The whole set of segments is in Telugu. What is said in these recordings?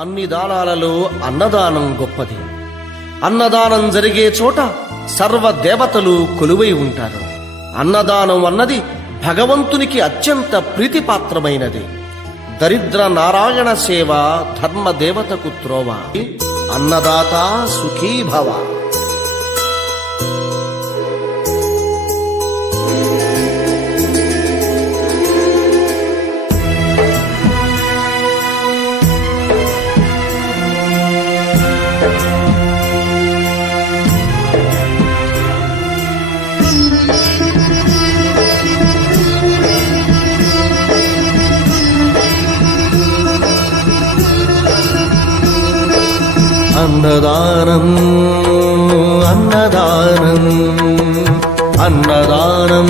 అన్ని దానాలలో అన్నదానం గొప్పది. అన్నదానం జరిగే చోట సర్వ దేవతలు కొలువై ఉంటారు. అన్నదానం అన్నది భగవంతునికి అత్యంత ప్రీతిపాత్రమైనది. దరిద్ర నారాయణ సేవ ధర్మదేవతకు త్రోవ. అన్నదాత సుఖీ భవ. అన్నదానం అన్నదానం అన్నదానం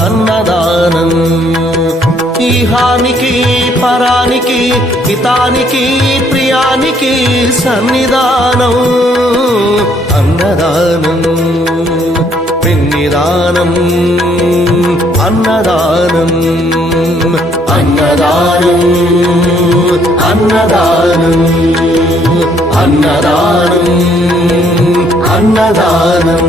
అన్నదానం ఈహానికి పరానికి హితానికి ప్రియానికి సన్నిధానం. అన్నదానం పిన్నిదానం అన్నదానం అన్నదానం అన్నదానం అన్నదానం అన్నదానం.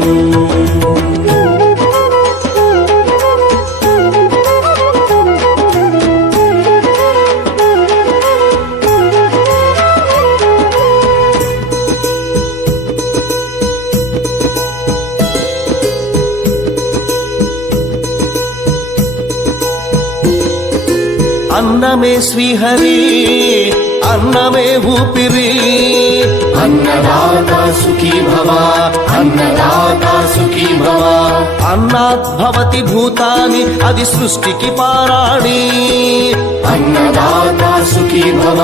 అన్నమే శ్రీహరి అన్నమే ఊపిరి. అన్నదాత సుఖీ భవ అన్నదాత సుఖీ భవ. అన్నాద్భవతి భూతాని అది సృష్టికి పారాణి. అన్నదాత సుఖీ భవ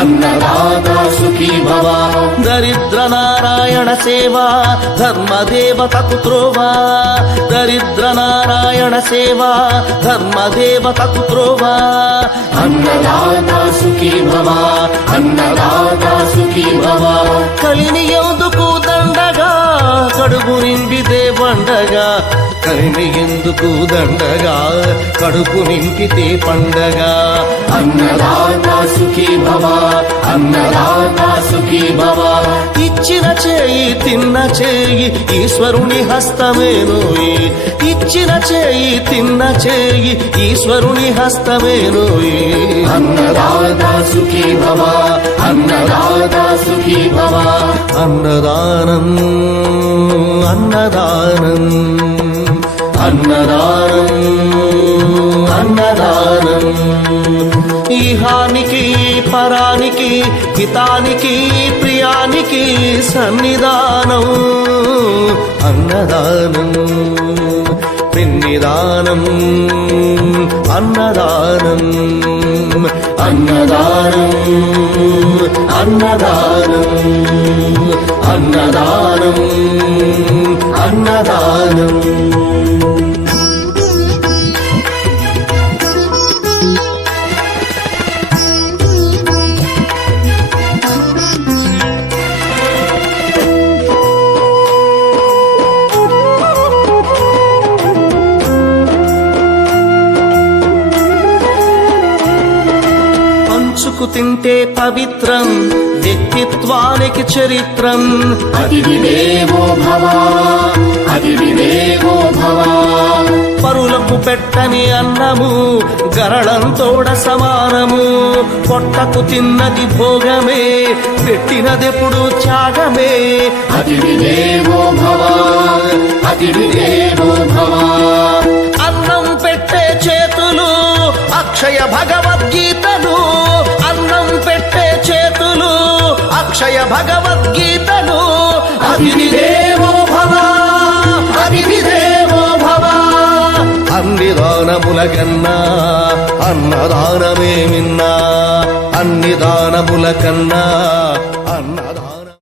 అన్నదాత సుఖీ భవ. దరిద్ర నారాయణ సేవ ధర్మదేవతకు త్రోవ. దరిద్ర నారాయణ సేవ ధర్మదేవతకు త్రోవ. అన్నదాత సుఖీ భవ అన్నదాత సుఖీ భవ. కలిని ఎందుకు దండగా కడుపు నింపితే పండగా. కలిని ఎందుకు దండగా కడుపు నింపితే పండగ. అన్నదాత సుఖీ భవ అన్నదాత సుఖీ భవ. ఇచ్చిన చేయి తిన్న చేయి ఈశ్వరుని హస్తమేనోయి. ఇచ్చిన చేయి తిన్న చేయి ఈశ్వరుని హస్తమేనోయి. అన్నదాత సుఖీ భవ అన్నదాత సుఖీ భవ. అన్నదానం అన్నదానం అన్నదానం అన్నదానం ఈహానికి పరానికి హితానికి ప్రియానికి సన్నిధానం. అన్నదానం పిన్నిదానం అన్నదానం అన్నదానం అన్నదానం అన్నదానం అన్నదానం. పంచుకు తింటే పవిత్రం వ్యక్తిత్వానికి చరిత్రం. అతిథి దేవో భవ అతిథి దేవో భవ. పరులకు పెట్టని అన్నము గరళంతోడ సమానము. పొట్టకు తిన్నది భోగమే పెట్టినదెప్పుడు త్యాగమే. అతిథి దేవో భవ అతిథి దేవో భవ. అన్నం పెట్టే చేతులు అక్షయ భగవద్గీతలు. అన్నం పెట్టే చేతులు అక్షయ భగవద్గీతలు. అతిథి దేవో భవ అతిథి దేవో భవ. అన్ని దానముల కన్నా అన్నదానమే మిన్నా. అన్ని దానముల కన్నా